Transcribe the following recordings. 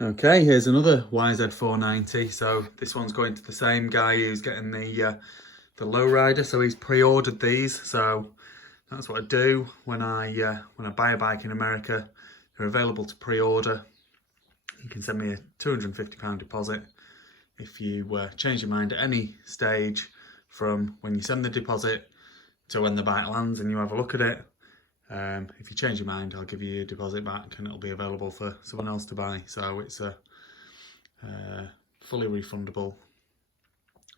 Okay, here's another YZ490. So this one's going to the same guy who's getting the lowrider. So he's pre-ordered these. So that's what I do when I buy a bike in America. They're available to pre-order. You can send me a £250 deposit. If you change your mind at any stage from when you send the deposit to when the bike lands and you have a look at it, if you change your mind, I'll give you your deposit back and it'll be available for someone else to buy. So it's a fully refundable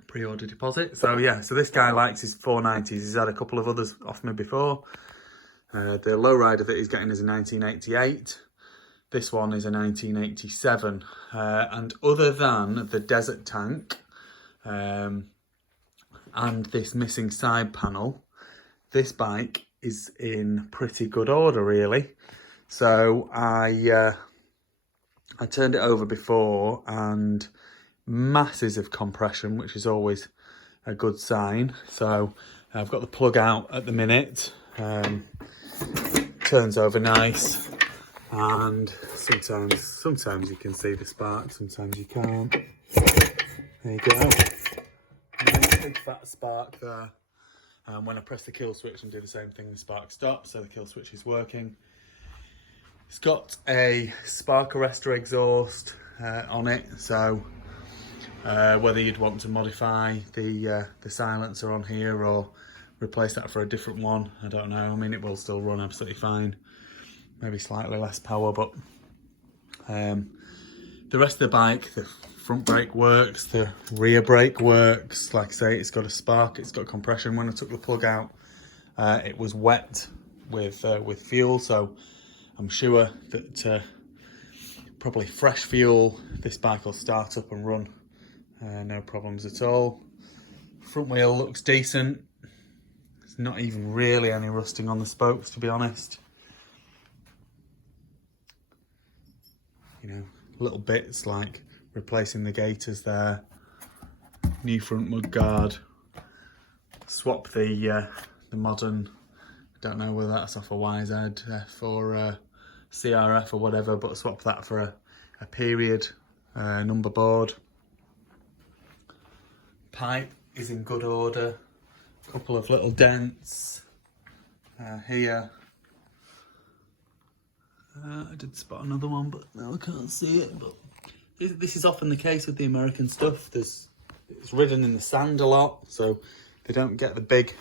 pre-order deposit. So yeah, so this guy likes his 490s. He's had a couple of others off me before. The lowrider that he's getting is a 1988. This one is a 1987. And other than the desert tank and this missing side panel, this bike is in pretty good order, really. So I turned it over before, and masses of compression, which is always a good sign. So I've got the plug out at the minute. Turns over nice, and sometimes you can see the spark, sometimes you can't. There you go. Nice big fat spark there. When I press the kill switch and do the same thing, the spark stops, so the kill switch is working. It's got a spark arrestor exhaust on it, so whether you'd want to modify the silencer on here or replace that for a different one, I don't know. I mean, it will still run absolutely fine, maybe slightly less power, but the rest of the bike, the front brake works, the rear brake works. Like I say, it's got a spark, it's got compression. When I took the plug out, it was wet with fuel, so I'm sure that probably fresh fuel, this bike will start up and run, no problems at all. Front wheel looks decent. There's not even really any rusting on the spokes, to be honest. You know, little bits like replacing the gaiters there, new front mudguard, swap the modern, I don't know whether that's off a YZ or CRF or whatever, but swap that for a period number board. Pipe is in good order, a couple of little dents here. I did spot another one, but now I can't see it. But this is often the case with the American stuff. It's ridden in the sand a lot, so they don't get the big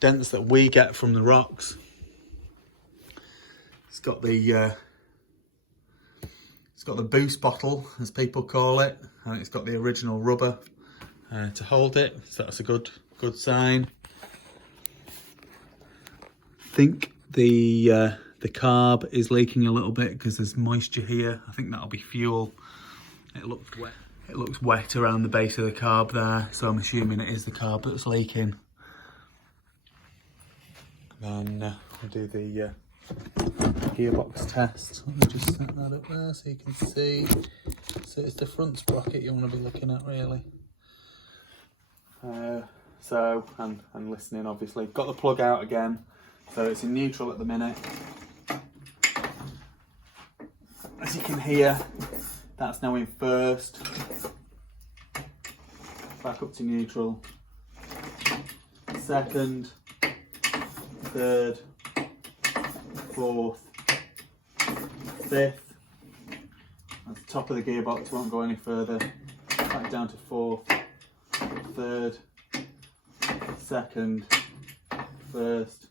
dents that we get from the rocks. It's got the boost bottle, as people call it, and it's got the original rubber to hold it, so that's a good sign. I think the carb is leaking a little bit because there's moisture here. I think that'll be fuel. It looks wet. It looks wet around the base of the carb there, so I'm assuming it is the carb that's leaking. And then we'll do the gearbox test. Let me just set that up there so you can see. So it's the front sprocket you want to be looking at, really. And listening, obviously. Got the plug out again, so it's in neutral at the minute. As you can hear, that's now in first. Back up to neutral. Second, third, fourth, fifth. That's the top of the gearbox, won't go any further. Back down to fourth, third, second, first,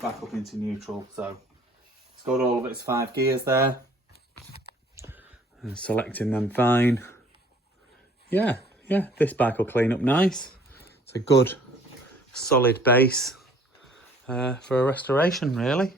back up into neutral. So it's got all of its 5 gears there. And selecting them fine. Yeah, this bike will clean up nice. It's a good solid base for a restoration, really.